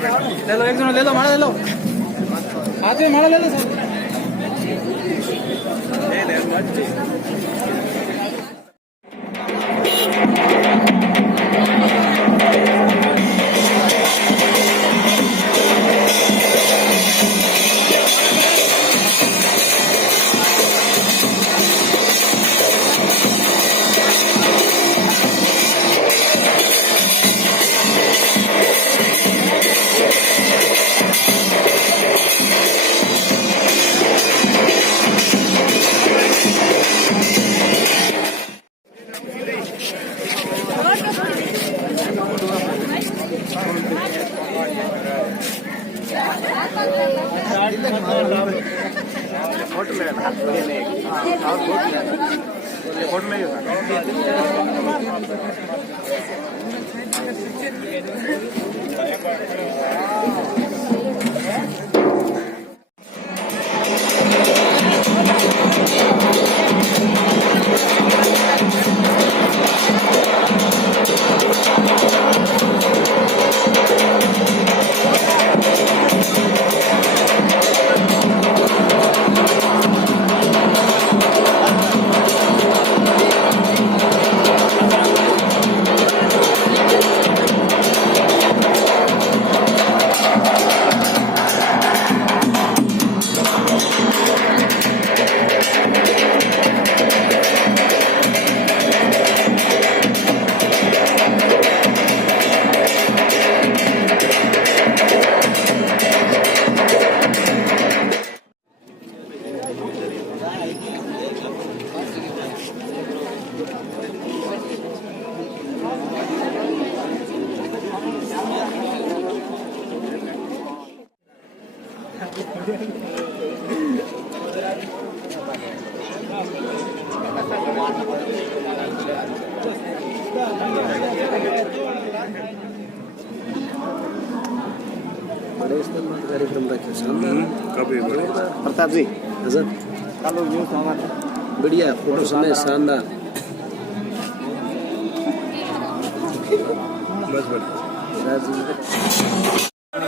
ले लो, एक जन ले लो, माड़ा ले लो, हाथ में माड़ा ले लो सर। कार्यक्रम रखे प्रताप जी हजर बढ़िया फोटो समय शानदार।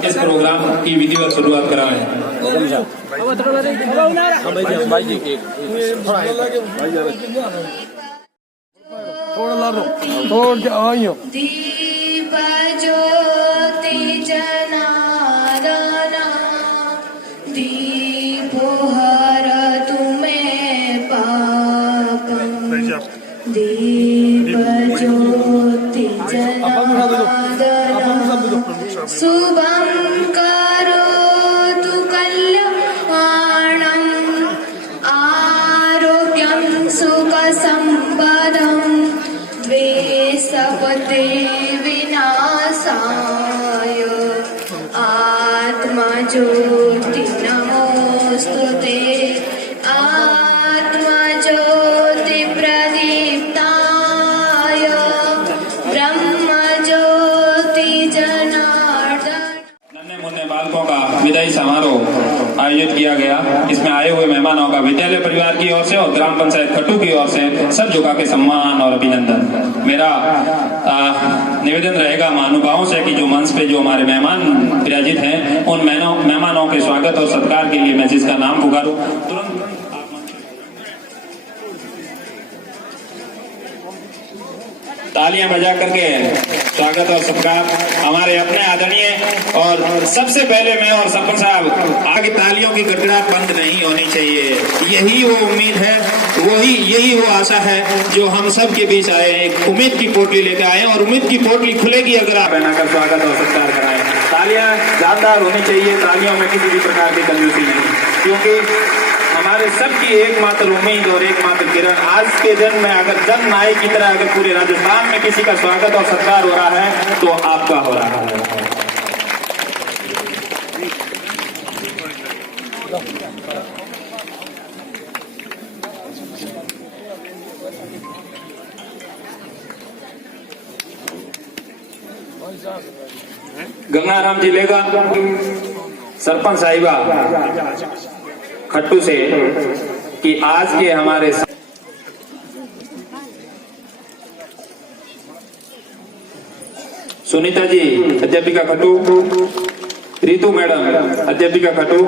इस प्रोग्राम की विधिवत शुरुआत करा है। दीप ज्योति जनार्दना दीपो हरतु मे पापं दीप ज्योति जनार्दना शुभं करोतु कल्याणं आरोग्यं सुखसम्पदं द्वेषपते विनाशाय आत्मज्योति नमोस्तुते आत्मज्योति प्रदीप्ताय ब्रह्मज्योति जनार्दन। नन्हे मुन्ने बालकों का विदाई समारोह आयोजित किया गया। इसमें आए हुए मेहमानों का विद्यालय परिवार की ओर से और ग्राम पंचायत खट्टू की ओर से सर झुका के सम्मान और अभिनंदन। मेरा निवेदन रहेगा महानुभावों से कि जो मंच पे जो हमारे मेहमान विराजित हैं उन मेहमानों के स्वागत और सत्कार के लिए मैं जिसका नाम पुकारूं तुरंत तालियां बजा करके स्वागत और सत्कार हमारे अपने आदरणीय। और सबसे पहले मैं और सरपंच साहब आगे तालियों की गड़गड़ाहट बंद नहीं होनी चाहिए। यही वो उम्मीद है, यही वो आशा है जो हम सब के बीच आए। एक उम्मीद की पोटली लेकर आए और उम्मीद की पोटली खुलेगी अगर आप बनाकर स्वागत और सत्कार कराएं। तालियां जानदार होनी चाहिए, तालियों में किसी भी प्रकार की कंजूसी नहीं, क्योंकि हमारे सबकी एकमात्र उम्मीद और एकमात्र किरण आज के दिन में अगर जन नायक की तरह अगर पूरे राजस्थान में किसी का स्वागत और सत्कार हो रहा है तो आपका हो रहा है। गंगाराम जी लेगा सरपंच साहिबा खट्टू से कि आज के हमारे सुनीता जी अध्यापिका खट्टू रितु मैडम, अध्यापिका खटू।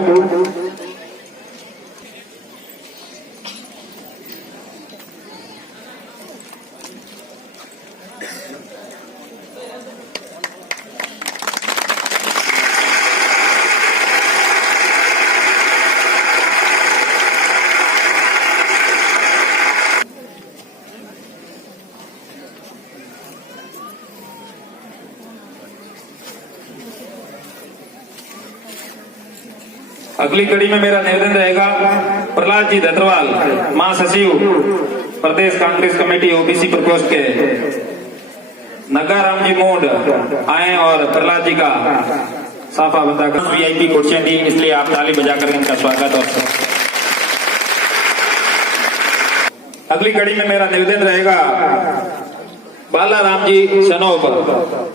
अगली कड़ी में मेरा निवेदन रहेगा प्रहलाद जी दत्तरवाल, महासचिव प्रदेश कांग्रेस कमेटी ओबीसी प्रकोष्ठ के नगाराम जी मूड आए और प्रहलाद जी का साफा बताकर वीआईपी कुर्सियां दी, इसलिए आप ताली बजाकर इनका स्वागत। और अगली कड़ी में मेरा निवेदन रहेगा बालाराम जी सनोप।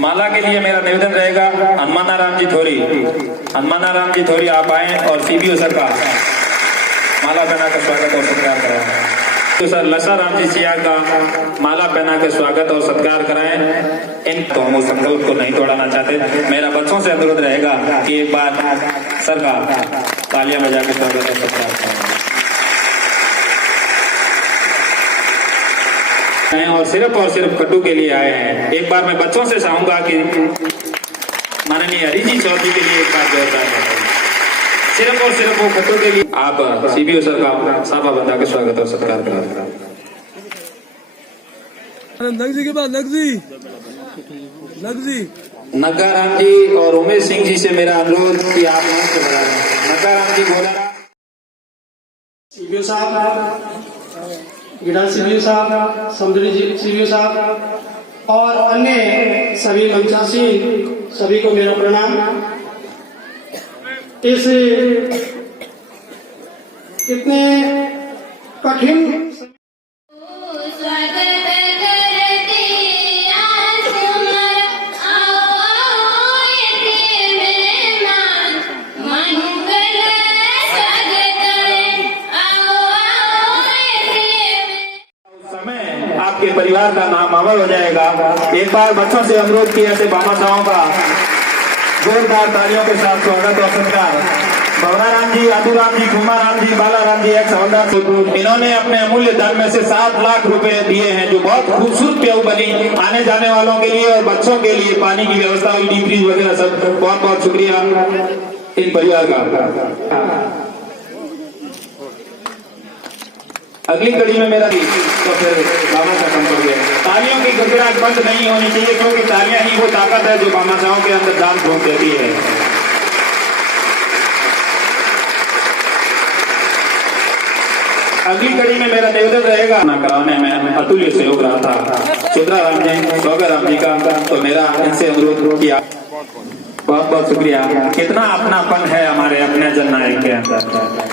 माला के लिए मेरा निवेदन रहेगा हनुमानाराम जी थोरी। हनुमानाराम जी थोरी आप आए और सीबीओ सर का माला पहनाकर स्वागत और सत्कार कराएं। तो सर लसाराम जी सिया का माला पहनाकर स्वागत और सत्कार कराएं। इन तो हम उस संकल्प को नहीं तोड़ना चाहते। मेरा बच्चों से अनुरोध रहेगा कि एक बार सर का तालियां बजाकर स्वागत और सत्कार कराएं और सिर्फ खट्टू के लिए आए हैं। एक बार मैं बच्चों से चाहूंगा कि माननीय हरी जी चौधरी के लिए एक बार जोरदार सिर्फ वो खट्टू के लिए आप सीबीओ सर का साफा बंधा के स्वागत और सत्कार करें। नगजी के बाद नगजी नगाराम जी और उमेश सिंह जी से मेरा अनुरोध कि आप नगाराम जी बोला सीबीओ साहब, गिडा सीबीओ साहब, समुद्री सीबीओ साहब और अन्य सभी मंचासी सभी को मेरा प्रणाम। इस इतने कठिन आपके परिवार का नाम अमर हो जाएगा। एक बार बच्चों से अनुरोध किया ऐसे भामाशाहों का जोरदार तालियों के साथ स्वागत और सत्कार। भवनाराम जी, आदूराम जी, कुमाराम जी, बालाराम जी एक्स हवलदार, इन्होंने अपने अमूल्य धन में से 7 लाख रुपए दिए हैं, जो बहुत खूबसूरत प्याऊ बनी आने जाने वालों के लिए और बच्चों के लिए पानी की व्यवस्था हुई, डीप फ्रीज वगैरह सब। बहुत बहुत शुक्रिया इन परिवार का। अगली कड़ी में मेरा तो फिर बाबा का संपर्क है। तालियों की गड़गड़ाहट बंद नहीं होनी चाहिए, क्योंकि तालियां ही वो ताकत है जो भामाशाहों के अंदर जान फूंक देती है। अगली कड़ी में मेरा निवेदन रहेगा ना कराने में अतुल्य सहयोग रहा था सुंदराराम जी, सौगाराम जी का, तो मेरा इनसे अनुरोध किया। बहुत बहुत शुक्रिया। कितना अपनापन है हमारे अपने जननायक के अंदर।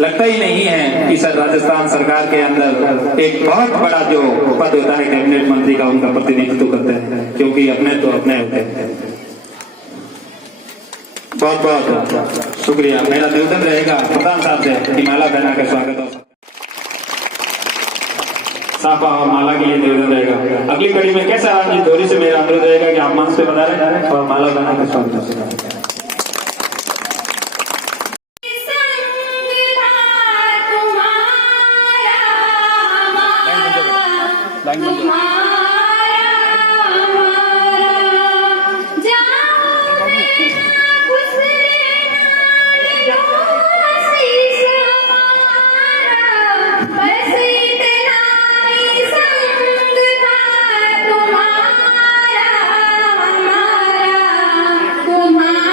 लगता ही नहीं है कि सर राजस्थान सरकार के अंदर एक बहुत बड़ा जो पद होता है कैबिनेट मंत्री का, उनका प्रतिनिधित्व करते हैं, क्योंकि अपने तो अपने होते हैं। बहुत बहुत शुक्रिया। मेरा निवेदन रहेगा प्रधान साहब से कि माला पहना कर स्वागत और साफा और माला के लिए निवेदन रहेगा। अगली कड़ी में कैसा राम जी धोरी से मेरा अनुरोध रहेगा कि आप मंच पे बता रहे और माला पहना कर स्वागत। तुम्हारा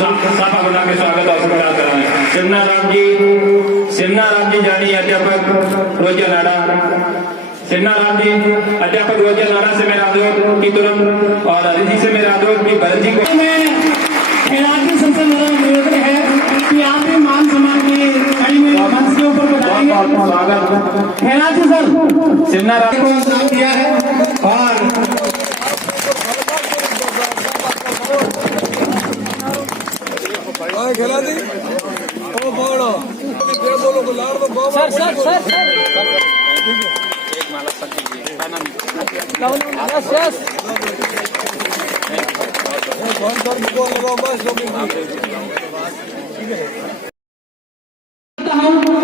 साफा बना के स्वागत और सत्कार कराएं। शिवनाराम जी जानी अध्यापक रोजा नाड़ा। शिवनाराम जी अध्यापक रोजा नाड़ा से मेरा अनुरोध की तुरंत और अतिथि से मेरा अनुरोध की भरत जी को खैराती सबसे मेरा निवेदन है कि आप भी मान सम्मान की कड़ी में मंच के ऊपर बताइए। स्वागत खैराती सर शिवनाराम को नाम दिया है और sir sir sir yes yes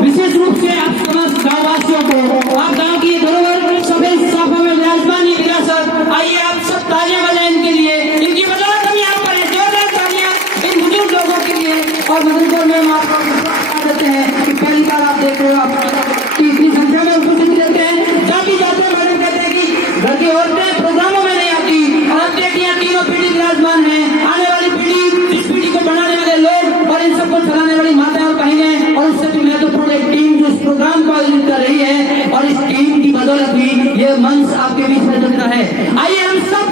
विशेष रूप से आप समस्त गाँववासियों को आप गाँव की धरोहर सफेद साफों में विराजमान विरासत, आइए आप सब तालियां बजाएं इनके लिए, इनकी बदौलत हम यहाँ पर हैं। जोरदार तालियां इन बुजुर्ग लोगों के लिए। और बुजुर्गों में हम आपको विश्वास देते हैं कि पहली बार आप देख रहे हो आप कि इतनी संख्या में उपस्थित रहते हैं। जाती जाते मैडम कहते हैं कि घर की औरतें प्रोग्रामों में नहीं आती और अब देखिए तीनों पीढ़ी विराजमान है। आने वाली पीढ़ी, इस पीढ़ी को बनाने वाले लोग और इन सबको चलाने वाली माताएं और बहनें और उससे भी महत्वपूर्ण एक टीम जो इस प्रोग्राम को आयोजित कर रही है और इस टीम की बदौलत ही ये मंच आपके बीच में जुड़ रहा है। आइए हम सब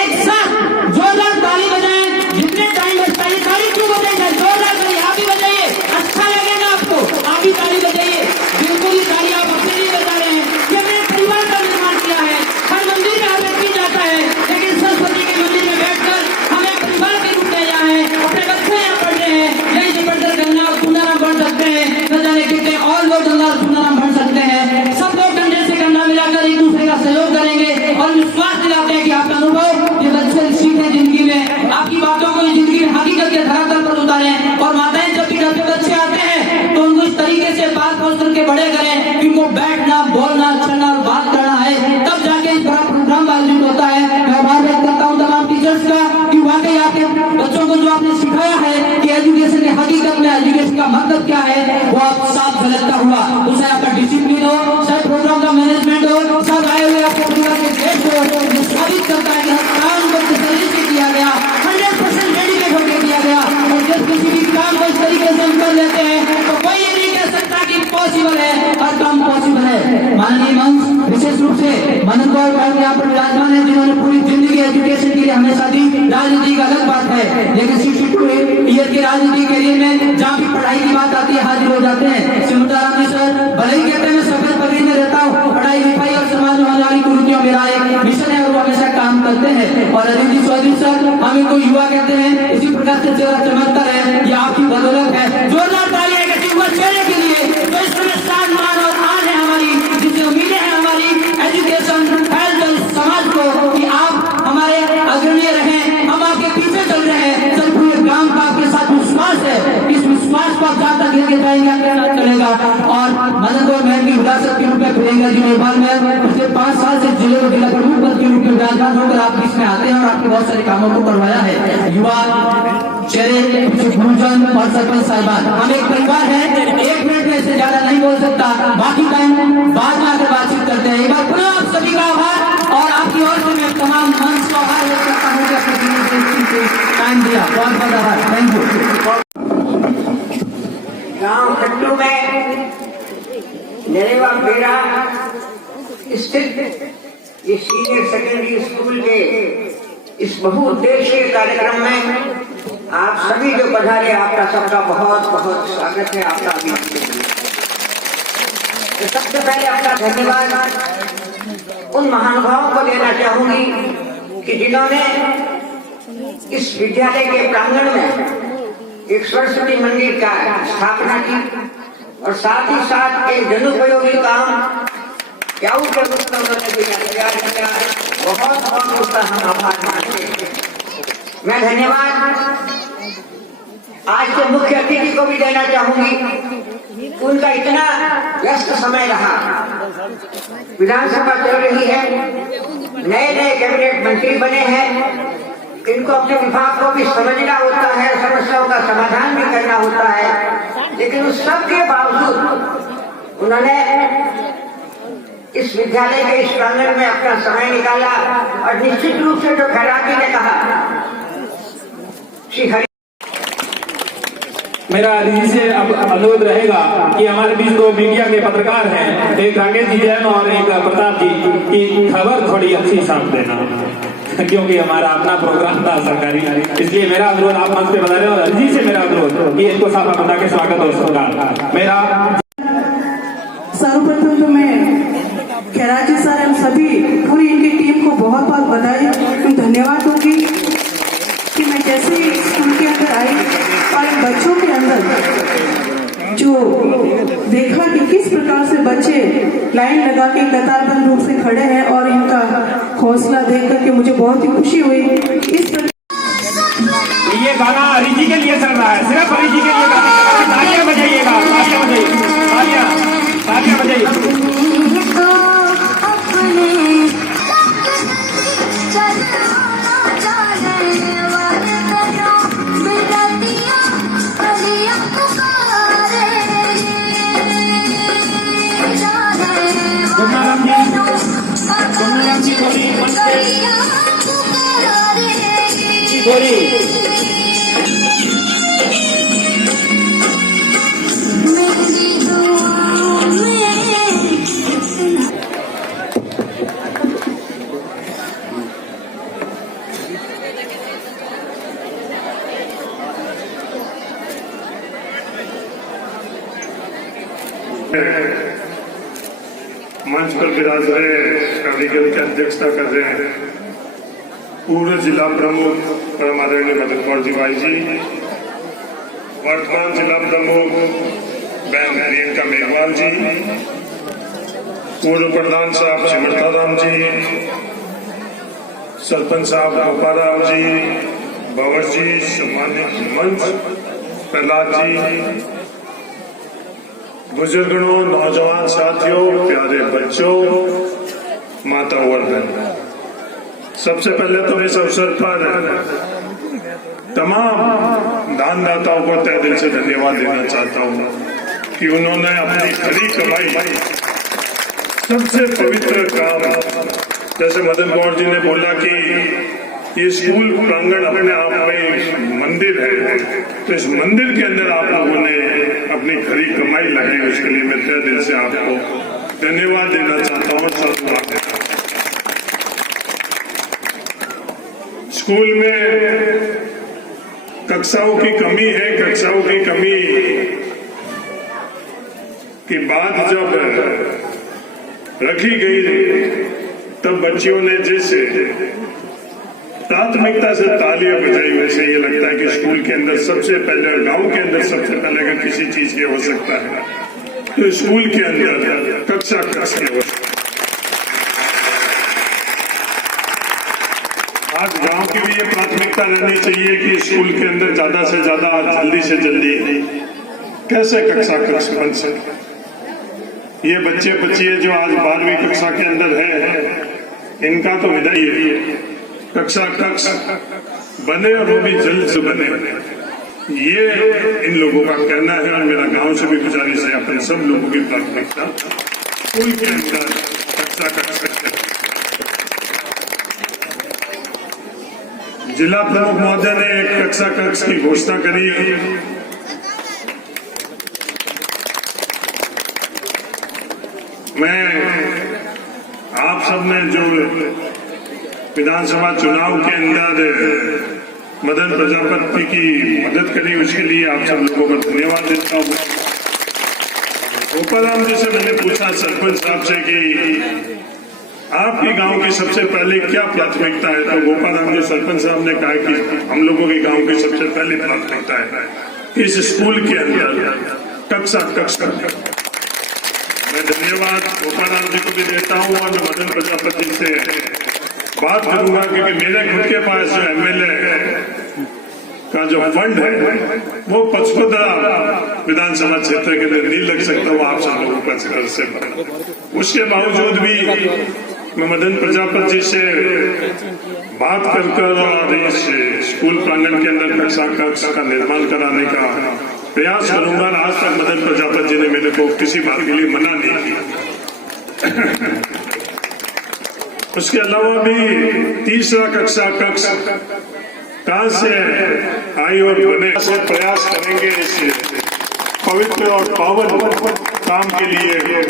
एक साथ जोरदार ताली बजाएं। जितने टाइम बचता है ताली क्यों बजाएंगे? जोरदार ताली आप ही बजाइए, अच्छा लगेगा आपको, आप ही ताली बजाइए। बिल्कुल ही ताली आप अपने लिए बजा रहे हैं। ये मैंने परिवार का निर्माण किया है। हर मंदिर में हमें की जाता है, लेकिन सरस्वती के मंदिर में बैठकर हमें परिवार के रूप में यहाँ है। अपने बच्चे यहाँ पढ़ रहे हैं, यहीं से पढ़कर गंगा और पूर्णाराम पढ़ सकते हैं। न जाने कितने और लोग गंगा और पूर्णाराम पढ़ सकते हैं। सब लोग कंधे से कंधा मिलाकर एक दूसरे का सहयोग करेंगे और विश्वास दिलाते हैं कि आपका अनुभव ये बच्चे सीखे जिंदगी में, आपकी बातों को जिंदगी में हकीकत के धरातल पर उतारें। और माताएं जब भी घर पे बच्चे आते हैं तो उनको इस तरीके से बात पहुंच करके बड़े करें कि उनको बैठना, बोलना, चलना और बात करना है, तब जाके इस बड़ा प्रोग्राम आयोजित होता है। मैं आभार व्यक्त करता हूँ तमाम टीचर्स का कि वाकई आपके बच्चों को जो आपने सिखाया है कि एजुकेशन की हकीकत में एजुकेशन का मतलब क्या है वो आप साफ झलकता हुआ, उसे आपका डिसिप्लिन हो, चाहे प्रोग्राम का मैनेजमेंट हो, सब आए हुए आपके परिवार के गेस्ट हो, जो साबित करता है कि हर काम को किस तरीके से किया गया, 100% डेडिकेट होकर किया गया। और जब किसी भी काम को इस तरीके से हम कर लेते हैं तो कोई ये नहीं कह सकता कि पॉसिबल है, हर काम पॉसिबल है। माननीय मंच विशेष रूप से मदन कौर मैडम यहाँ पर विराजमान है, जिन्होंने पूरी जिंदगी एजुकेशन के लिए हमेशा दी। राजनीति का अलग बात है, लेकिन 62 ईयर की राजनीति करियर में जहाँ भी पढ़ाई की बात आती है हाजिर हो जाते हैं। शिवनाराम जी सर भले ही कहते हैं मैं सफेद पगड़ी में रहता हूँ, पढ़ाई लिखाई और समाज में होने वाली कुरीतियों मेरा एक मिशन है और वो हमेशा काम करते हैं। और अनिल जी चौधरी सर हम इनको युवा कहते हैं, इसी प्रकार से चेहरा चमकता है, ये आपकी बदौलत है। जोरदार तालियां एक युवा चेहरे के लिए तो इस समय शान, मान और आन है हमारी, जिससे उम्मीदें हैं हमारी एजुकेशन हेल्थ और समाज को कि आप हमारे अग्रणीय रहें, हम आपके पीछे चल रहे हैं। सर पूरे गांव का आपके साथ विश्वास है, इस विश्वास को आप जहाँ तक लेके जाएंगे आपके साथ चलेगा। और मदन कौर मैम की विरासत के रूप में प्रियंका जी नेपाल में पिछले 5 साल से जिले को जिला प्रमुख पद के रूप में विराजमान होकर आप बीच में आते हैं और आपके बहुत सारे कामों को करवाया है। युवा चेहरे, गुरुजन और सरपंच साहिबान, हम एक परिवार है। 1 मिनट में इससे ज्यादा नहीं बोल सकता, बाकी टाइम बाद में आकर बातचीत करते हैं। एक बार पुनः आप सभी का आभार और आपकी ओर से मैं तमाम मंच को आभार व्यक्त करता हूँ कि आपने टाइम दिया। बहुत बहुत आभार, थैंक यू। गांव खट्टू में नरेवा बेड़ा स्थित ये सीनियर सेकेंडरी स्कूल के इस बहुउद्देशीय कार्यक्रम में आप सभी जो पधारे, आपका सबका बहुत बहुत स्वागत है, आपका अभिनंदन। तो सबसे पहले अपना धन्यवाद उन महानुभावों को देना चाहूंगी कि जिन्होंने इस विद्यालय के प्रांगण में एक सरस्वती मंदिर का स्थापना की और साथ ही साथ एक जनोपयोगी काम क्या के रूप में उन्होंने तैयार किया। बहुत बहुत उसका हम आभार मानते हैं। मैं धन्यवाद आज के मुख्य अतिथि को भी देना चाहूंगी, उनका इतना व्यस्त समय रहा, विधानसभा चल रही है, नए नए कैबिनेट मंत्री बने हैं, इनको अपने विभाग को भी समझना होता है, समस्याओं का समाधान भी करना होता है, लेकिन उस सब के बावजूद उन्होंने इस विद्यालय के इस प्रांगण में अपना समय निकाला। और निश्चित रूप से जो खैराती ने कहा, श्री हरि मेरा रिजी से अब अनुरोध रहेगा कि हमारे बीच दो मीडिया के पत्रकार हैं, एक राकेश जी जैन और एक प्रताप जी, की खबर थोड़ी अच्छी साफ देना, क्योंकि हमारा अपना प्रोग्राम था सरकारी, इसलिए मेरा अनुरोध आप मंच पे बता रहे हो। रिजी से मेरा अनुरोध कि इनको साफ बता के स्वागत और सत्कार मेरा। सर्वप्रथम तो मैं खैरात जी सर एवं सभी पूरी इनकी टीम को बहुत बहुत बधाई एवं धन्यवाद दूंगी कि मैं जैसे ही स्कूल के अंदर आई और इन बच्चों के अंदर जो देखा कि किस प्रकार से बच्चे लाइन लगा के कतारबद्ध रूप से खड़े हैं और इनका हौसला देख करके मुझे बहुत ही खुशी हुई। इस ये गाना रिजी के लिए चल रहा है, सिर्फ रिजी के लिए गाना, तालियां बजाइएगा, तालियां बजाइए, तालियां बजाइए। मंच पर विराज रहे कार्यक्रम की अध्यक्षता कर रहे हैं पूर्व जिला प्रमुख परम आदरणीय मदन कौर जी भाई जी, वर्तमान जिला प्रमुख बहन प्रियंका मेघवाल जी, पूर्व प्रधान साहब सिमरता राम जी, सरपंच साहब गोपाल राव जी, भवर जी, सम्मानित मंच प्रहलाद जी, बुजुर्गों, नौजवान साथियों, प्यारे बच्चों, माता और बहन, सबसे पहले तो इस अवसर पर तमाम दानदाताओं को तहे दिल से धन्यवाद देना चाहता हूं कि उन्होंने अपनी खरी कमाई सबसे पवित्र काम, जैसे मदन कौर जी ने बोला कि ये स्कूल प्रांगण अपने आप में मंदिर है, तो इस मंदिर के अंदर आप लोगों ने अपनी खरी कमाई लगाई, उसके लिए मैं तहे दिल से आपको धन्यवाद देना चाहता हूँ। स्कूल में कक्षाओं की कमी है, कक्षाओं की कमी की बात जब रखी गई तब बच्चियों ने जैसे प्राथमिकता से तालियां बजाई, वैसे ये लगता है कि स्कूल के अंदर सबसे पहले, गांव के अंदर सबसे पहले अगर किसी चीज की आवश्यकता है तो स्कूल के अंदर कक्षा कक्ष की आवश्यकता। आज गांव की भी ये प्राथमिकता रहनी चाहिए कि स्कूल के अंदर ज्यादा से ज्यादा, जल्दी से जल्दी कैसे कक्षा कक्ष बन सके। ये बच्चे बच्चियां जो आज 12वीं कक्षा के अंदर है, इनका तो विदाई है, कक्षा कक्ष बने और वो भी जल्द से बने, ये इन लोगों का कहना है। और मेरा गांव से भी गुजारिश है, अपने सब लोगों की प्राथमिकता स्कूल के अंदर कक्षा कक्ष। जिला प्रमुख महोदय ने एक कक्षा कक्ष की घोषणा करी, मैं आप सबने जो विधानसभा चुनाव के अंदर मदन प्रजापति की मदद करी, उसके लिए आप सब लोगों को धन्यवाद देता हूँ। गोपाल राम जी से मैंने पूछा सरपंच साहब से कि आपके गांव की सबसे पहले क्या प्राथमिकता है, तो गोपाल राम जी सरपंच साहब ने कहा कि हम लोगों के गांव की सबसे पहली प्राथमिकता है कि इस स्कूल के अंदर कक्षा कक्ष। मैं धन्यवाद गोपाल राम जी को भी देता हूँ और मैं मदन प्रजापति से बात करूंगा, क्योंकि मेरे खुद के पास जो एमएलए का जो फंड है वो पचपदरा विधानसभा क्षेत्र के लिए नहीं लग सकता, वो आप सब लोगों का घर से बना। उसके बावजूद भी मैं मदन प्रजापति जी से बात कर और इस स्कूल प्रांगण के अंदर कक्षा कक्ष का निर्माण कराने का प्रयास करूंगा। आज तक मदन प्रजापति जी ने मेरे को किसी बात के लिए मना नहीं किया। उसके अलावा भी तीसरा कक्षा कक्ष कहां से आई और बने से प्रयास करेंगे इस पवित्र और पावन काम के लिए,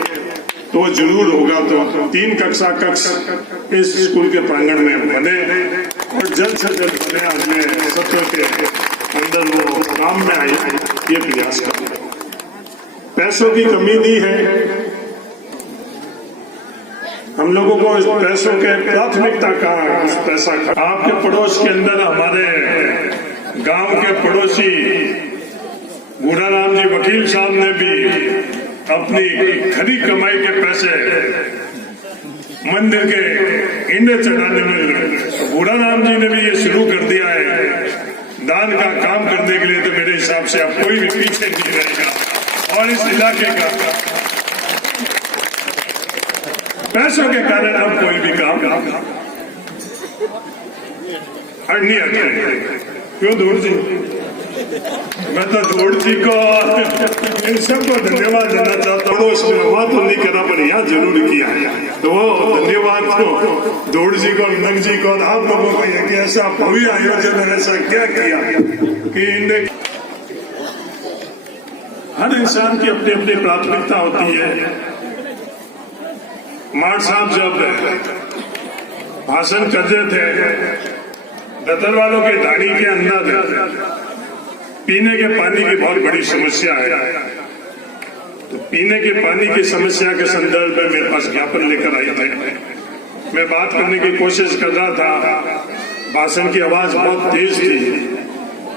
तो जरूर होगा। तो 3 कक्षा इस स्कूल के प्रांगण में बने और जल्द से जल्द बने, अगले सत्र के अंदर वो काम में आए, ये प्रयास करें। पैसों की कमी नहीं है, हम लोगों को इस पैसों के प्राथमिकता का पैसा। आपके पड़ोस के अंदर हमारे गांव के पड़ोसी बूढ़ाराम जी वकील साहब ने भी अपनी खरी कमाई के पैसे मंदिर के इंडे चढ़ाने में, बूढ़ाराम जी ने भी ये शुरू कर दिया है दान का काम करने के लिए। तो मेरे हिसाब से अब कोई भी पीछे नहीं रहेगा और इस इलाके का पैसों के कारण हम कोई भी काम नहीं हटेंगे। क्यों धूड़ जी? मैं तो धूड़ जी को इन सबको धन्यवाद देना चाहता हूँ। उसमें वहां तो नहीं करा पर यहाँ जरूर किया, तो वो धन्यवाद को धूड़ जी को, नंग जी को और आप लोगों को यह कि ऐसा भव्य आयोजन है, ऐसा क्या किया कि इन्हें हर इंसान की अपनी अपनी प्राथमिकता होती है। मार साहब जब भाषण करते थे, दतर वालों की दाढ़ी के अंदर पीने के पानी की बहुत बड़ी समस्या है, तो पीने के पानी की समस्या के संदर्भ में मेरे पास ज्ञापन लेकर आए थे। मैं बात करने की कोशिश कर रहा था, भाषण की आवाज बहुत तेज थी,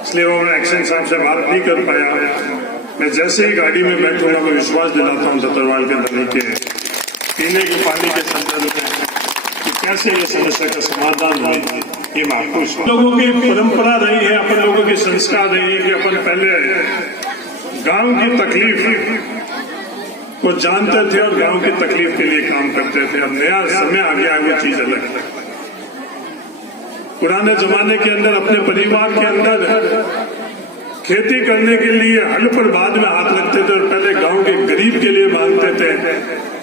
इसलिए वो मैं एक्शन साहब से बात नहीं कर पाया। मैं जैसे ही गाड़ी में बैठूंगा मैं विश्वास दिलाता हूँ दतरवाल के धनी के पीने के पानी के संदर्भ में कि कैसे ये समस्या का समाधान हो, ये महत्वपूर्ण लोगों की परंपरा रही है, अपन लोगों की संस्कार रही है कि अपन पहले गांव की तकलीफ को जानते थे और गांव की तकलीफ के लिए काम करते थे। अब नया समय आ गया, वो चीज अलग है। पुराने जमाने के अंदर अपने परिवार के अंदर खेती करने के लिए हल पर बाद में हाथ रखते थे और पहले गांव के गरीब के लिए मांगते थे,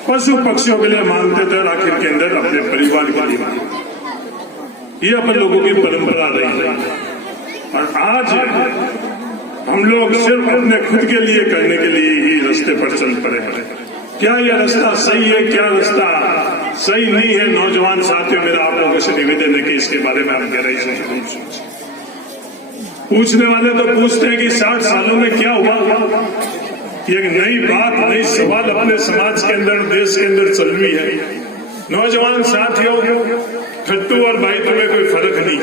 पशु पक्षियों के लिए मांगते थे और आखिर के अंदर अपने परिवार के लिए मांगते। ये अपन लोगों की परंपरा रही है और आज हम लोग सिर्फ अपने खुद के लिए करने के लिए ही रास्ते पर चल पड़े हैं। क्या यह रास्ता सही है, क्या रास्ता सही नहीं है? नौजवान साथियों, मेरा आप लोगों से निवेदन है कि इसके बारे में हम गहराई से जरूर सोचें। पूछने वाले तो पूछते हैं कि 60 सालों में क्या हुआ। ये एक नई बात, नई सवाल अपने समाज के अंदर, देश के अंदर चल रही है। नौजवान साथियों, फट्टू और बाइटू में कोई फर्क नहीं।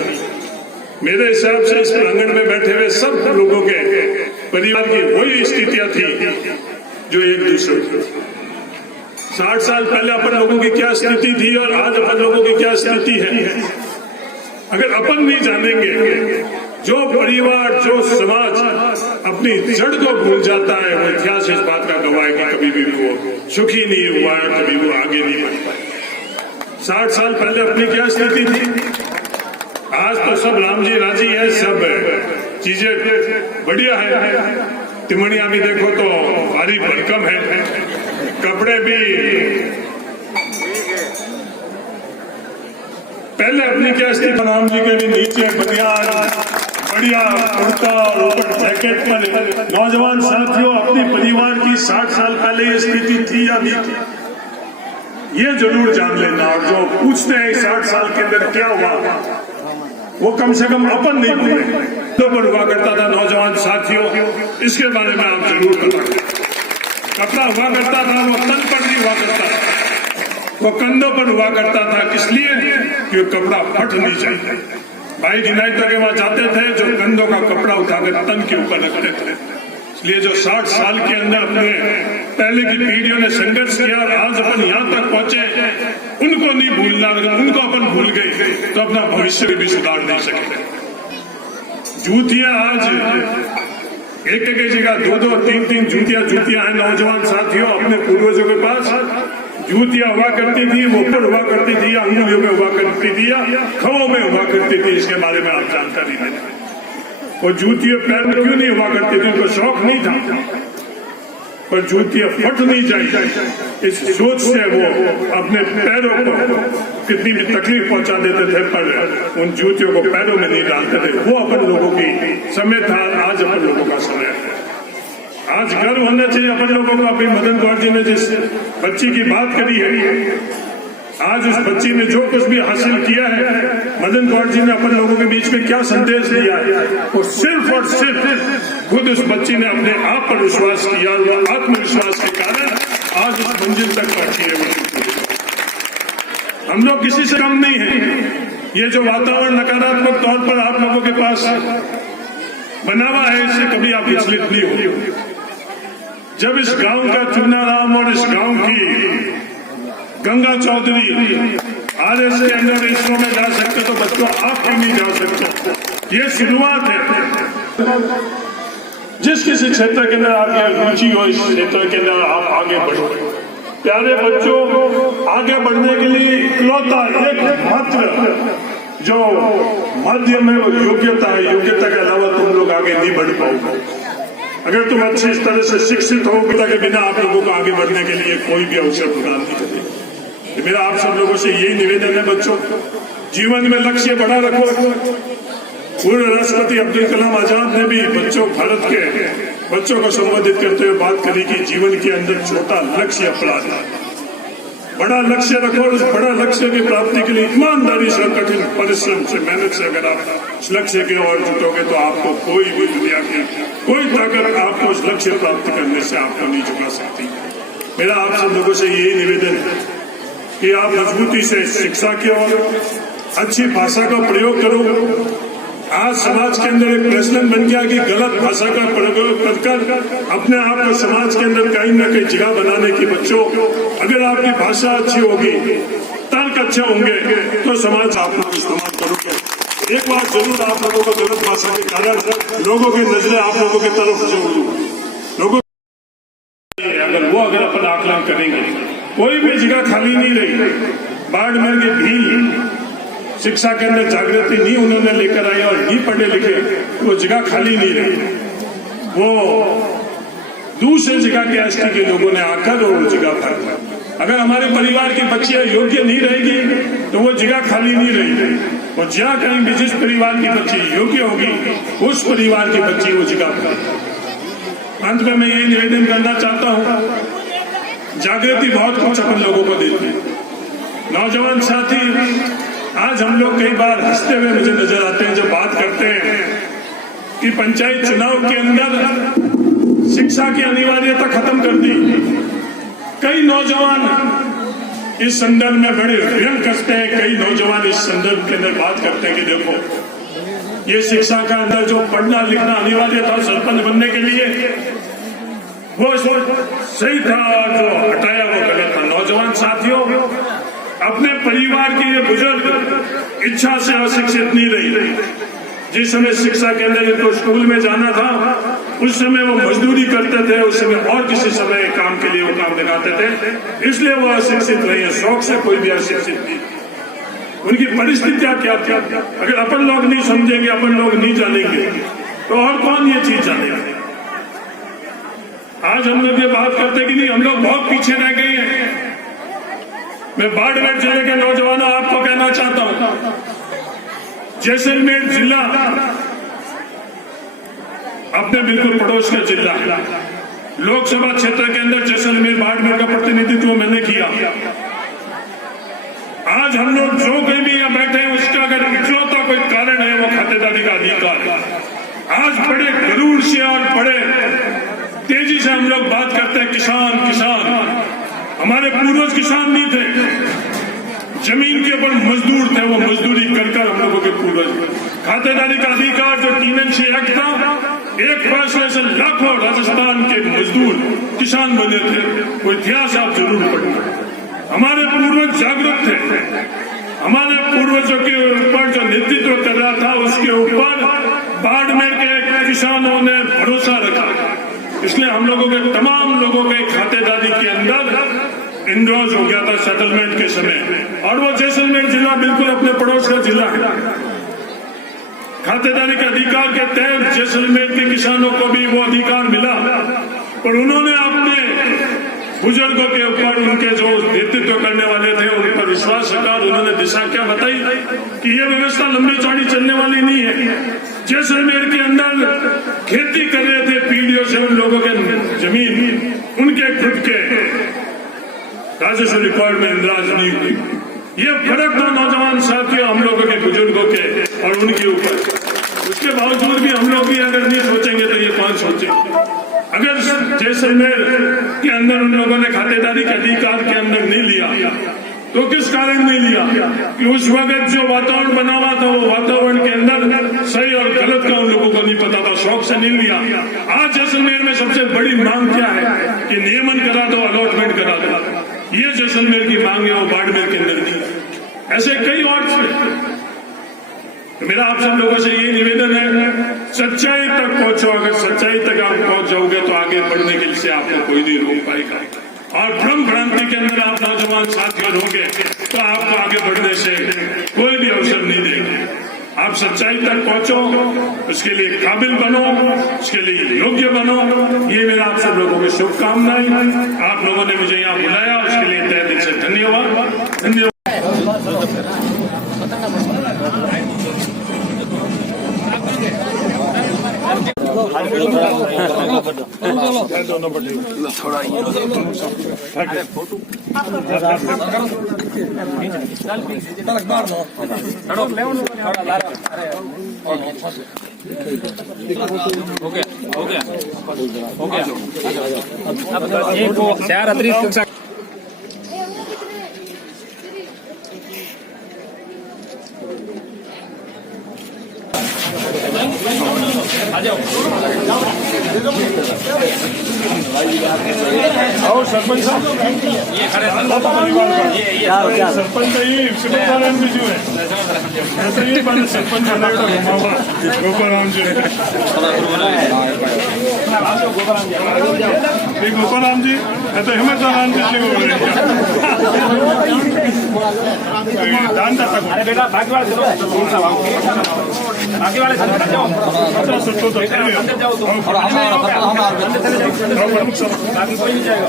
मेरे हिसाब से इस प्रांगण में बैठे हुए सब लोगों के परिवार की वही स्थितियां थी जो एक दूसरे की। 60 साल पहले अपन लोगों की क्या स्थिति थी और आज अपन लोगों की क्या स्थिति है, अगर अपन नहीं जानेंगे, जो परिवार, जो समाज अपनी जड़ को भूल जाता है, वो इतिहास इस बात का गवाह है कि कभी भी वो सुखी नहीं हुआ है, कभी वो आगे नहीं बढ़ पाया। 60 साल पहले अपनी क्या स्थिति थी? आज तो सब राम जी राजी है, सब चीजें बढ़िया है। तिमणिया भी देखो तो भारी भरकम है, कपड़े भी पहले अपनी क्या स्थिति, राम जी के भी नीचे बनियान, बढ़िया कुर्ता और ऊपर जैकेट पर। नौजवान साथियों, अपने परिवार की 60 साल पहले ये स्थिति थी या नहीं थी, ये जरूर जान लेना। और जो पूछते हैं 60 साल के अंदर क्या हुआ, वो कम से कम अपन नहीं भूले। तो पर हुआ करता था नौजवान साथियों, इसके बारे में आप जरूर बताएं। कपड़ा हुआ करता था, वो तन पर नहीं हुआ करता था, वो कंधों पर हुआ करता था। किस लिए? कि कपड़ा फट नहीं चाहिए। भाई गिनाई तक वहां जाते थे जो कंधों का कपड़ा उठाकर तन के ऊपर रखते थे। इसलिए जो 60 साल के अंदर अपने पहले की पीढ़ियों ने संघर्ष किया और आज अपन यहाँ तक पहुंचे, उनको नहीं भूलना। अगर उनको अपन भूल गए तो अपना भविष्य भी सुधार नहीं सकेंगे। जूतियां आज एक जगह 2-2, 3-3 जूतियां हैं नौजवान साथियों अपने पूर्वजों के पास। जूतियां हुआ करती थी, वो ऊपर हुआ करती थी, अंगुलियों में हुआ करती थी या खवों में हुआ करती थी। इसके बारे में आप जानकारी दें। वो जूतियां पैर में क्यों नहीं हुआ करती थी? उनको शौक नहीं था। पर जूतियां फट नहीं जाए, इस सोच से वो अपने पैरों को कितनी भी तकलीफ पहुंचा देते थे पर उन जूतियों को पैरों में नहीं डालते थे। वो अपन लोगों की समय था, आज अपन लोगों का समय है। आज गर्व होना चाहिए अपन लोगों को। अभी मदन कौर जी ने जिस बच्ची की बात करी है, आज उस बच्ची ने जो कुछ भी हासिल किया है, मदन कौर जी ने अपन लोगों के बीच में क्या संदेश दिया है, और सिर्फ खुद उस बच्ची ने अपने आप पर विश्वास किया और आत्मविश्वास के कारण आज उस मंजिल तक पहुंची है। हम लोग किसी से कम नहीं है। ये जो वातावरण नकारात्मक तौर पर आप लोगों के पास बना हुआ है, इससे कभी आप विचलित नहीं हो। जब इस गांव का चुनाराम और इस गांव की गंगा चौधरी आरएस के अंदर इसरो में जा सकते तो बच्चों आप क्यों नहीं जा सकते? ये शुरुआत है। जिस किसी क्षेत्र के अंदर आपकी रुचि हो, इस क्षेत्र के अंदर आप आगे बढ़ो। प्यारे बच्चों, आगे बढ़ने के लिए इकलौता एकमात्र जो माध्यम है वो योग्यता है। योग्यता के अलावा तुम लोग आगे नहीं बढ़ पाओगे। अगर तुम अच्छी इस तरह से शिक्षित हो के बिना आप लोगों को आगे बढ़ने के लिए कोई भी अवसर प्रदान नहीं करेगा। मेरा आप सब लोगों से यही निवेदन है बच्चों, जीवन में लक्ष्य बड़ा रखो। पूर्व राष्ट्रपति अब्दुल कलाम आजाद ने भी भारत के बच्चों को संबोधित करते हुए बात करी कि जीवन के अंदर छोटा लक्ष्य अपराध है, बड़ा लक्ष्य रखो। उस बड़ा लक्ष्य की प्राप्ति के लिए ईमानदारी से, कठिन परिश्रम से, मेहनत से अगर आप उस लक्ष्य की ओर जुटोगे तो आपको कोई भी दुनिया की कोई ताकत आपको उस लक्ष्य प्राप्त करने से आपको नहीं झुका सकती। मेरा आप सब लोगों से यही निवेदन है कि आप मजबूती से शिक्षा की ओर, अच्छी भाषा का प्रयोग करो। आज समाज के अंदर एक प्रचलन बन गया कि गलत भाषा का प्रयोग कर अपने आप को समाज के अंदर कहीं न कहीं जगह बनाने की। बच्चों, अगर आपकी भाषा अच्छी होगी, तर्क अच्छे होंगे तो समाज आप लोग इस्तेमाल करोगे। एक बार जरूर आप लोगों को गलत भाषा के कारण लोगों की नजरें आप लोगों की तरफ जरूर लोगों अगर अपन आकलन करेंगे, कोई भी जगह खाली नहीं रही। बाड़मेर की भील शिक्षा के अंदर जागृति नहीं उन्होंने लेकर आई और नहीं पढ़े लिखे, वो जगह खाली नहीं रही। वो दूसरे जगह के एसटी के लोगों ने आकर और वो जगह भर। अगर हमारे परिवार की बच्चियां योग्य नहीं रहेगी तो वो जगह खाली नहीं रहेगी। और जहाँ कहीं भी जिस परिवार की बच्ची योग्य होगी, उस परिवार की बच्ची वो जगह भर। अंत में मैं यही निवेदन करना चाहता हूँ, जागृति बहुत कुछ अपन लोगों को देती है। नौजवान साथी, आज हम लोग कई बार हंसते हुए मुझे नजर आते हैं जब बात करते हैं कि पंचायत चुनाव के अंदर शिक्षा की अनिवार्यता खत्म कर दी। कई नौजवान इस संदर्भ में बड़े व्यंग कसते हैं। कई नौजवान इस संदर्भ के अंदर बात करते हैं कि देखो, ये शिक्षा का अंदर जो पढ़ना लिखना अनिवार्य था सरपंच बनने के लिए, वो सही था, जो हटाया वो गलत था। नौजवान साथियों, अपने परिवार की ये बुजुर्ग इच्छा से अशिक्षित नहीं रही। जिस समय शिक्षा के अंदर इनको स्कूल में जाना था, उस समय वो मजदूरी करते थे, उस समय और किसी समय काम के लिए वो काम दिखाते थे, इसलिए वो अशिक्षित रही है। शौक से कोई भी अशिक्षित नहीं। उनकी परिस्थितियां क्या थी, अगर अपन लोग नहीं समझेंगे, अपन लोग नहीं जानेंगे, तो और कौन ये चीज जानेगा। आज हम लोग ये बात करते कि नहीं, हम लोग बहुत पीछे रह गए हैं। मैं बाड़मेर जिले के नौजवानों आपको कहना चाहता हूं, जैसलमेर जिला अपने बिल्कुल पड़ोस का जिला है। लोकसभा क्षेत्र के अंदर जैसलमेर बाड़मेर का प्रतिनिधित्व मैंने किया। आज हम लोग जो कहीं भी यहाँ बैठे हैं, उसका अगर इकलौता कोई कारण है वो खातेदारी का अधिकार है। आज बड़े गरूर से और बड़े तेजी से हम लोग बात करते हैं किसान किसान। हमारे पूर्वज किसान नहीं थे, जमीन के ऊपर मजदूर थे, वो मजदूरी कर हम लोगों के पूर्वज। खातेदारी का अधिकार जो 3 एक्ट था, एक फैसले से लाखों राजस्थान के मजदूर किसान बने थे। वो इतिहास आप जरूर पढ़ना। हमारे पूर्वज जागरूक थे। हमारे पूर्वजों के ऊपर जो नेतृत्व कर रहा था, उसके ऊपर बाड़मेर के किसानों ने भरोसा रखा। इसलिए हम लोगों के तमाम लोगों के खातेदारी के अंदर इंडोज हो गया था सेटलमेंट के समय। और वो जैसलमेर जिला बिल्कुल अपने पड़ोस का जिला है। खातेदारी के अधिकार के तहत जैसलमेर के किसानों को भी वो अधिकार मिला, और उन्होंने अपने बुजुर्गों के ऊपर उनके जो नेतृत्व करने वाले थे उन पर विश्वास रखा। उन्होंने दिशा क्या बताई कि ये व्यवस्था लंबी चौड़ी चलने वाली नहीं है। जैसलमेर के अंदर खेती कर रहे थे पीढ़ियों से उन लोगों के जमीन उनके खुद के राजस्व रिकॉर्ड में इंद्राज नहीं हुई। ये फर्क था नौजवान साथियों हम लोगों के बुजुर्गों के और उनके ऊपर। उसके बावजूद भी हम लोग भी अगर नहीं सोचेंगे तो ये कौन सोचेंगे। अगर जैसलमेर के अंदर उन लोगों ने खातेदारी के अधिकार के अंदर नहीं लिया तो किस कारण नहीं लिया कि उस वक्त जो वातावरण बना हुआ था वो वातावरण के अंदर सही और गलत का उन लोगों को नहीं पता था, शौक से नहीं लिया। आज जैसलमेर में सबसे बड़ी मांग क्या है कि नियमन करा दो, अलॉटमेंट करा दो। ये जैसलमेर की मांग है, वो बाड़मेर के अंदर नहीं। ऐसे कई और मेरा आप सब लोगों से ये निवेदन है, सच्चाई तक पहुंचो। अगर सच्चाई तक आप पहुंच जाओगे तो आगे बढ़ने के लिए आपको कोई नहीं रोक पाएगा। और भ्रम भ्रांति के अंदर आप नौजवान साथी होंगे तो आपको आगे बढ़ने से कोई भी अवसर नहीं देगा। आप सच्चाई तक पहुंचो, उसके लिए काबिल बनो, उसके लिए योग्य बनो। ये मेरा आप सब लोगों की शुभकामनाएं। आप लोगों ने मुझे यहाँ बुलाया, उसके लिए तहे दिल से धन्यवाद। चार अतिरिक्त और सरपंच साहब ये खड़े सरपंच शिवराम जी है ऐसे ही बने सरपंच गोपाराम जी गोपाराम जी ऐसे हिम्मत राम जी दान अरे बेटा बाकी वाले बाकी कोई नहीं जाएगा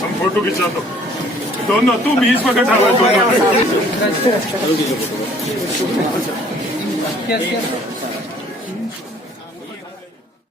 हम फोटो खिंचा दो दोनों, तू बीच में बैठा हुआ है दोनों।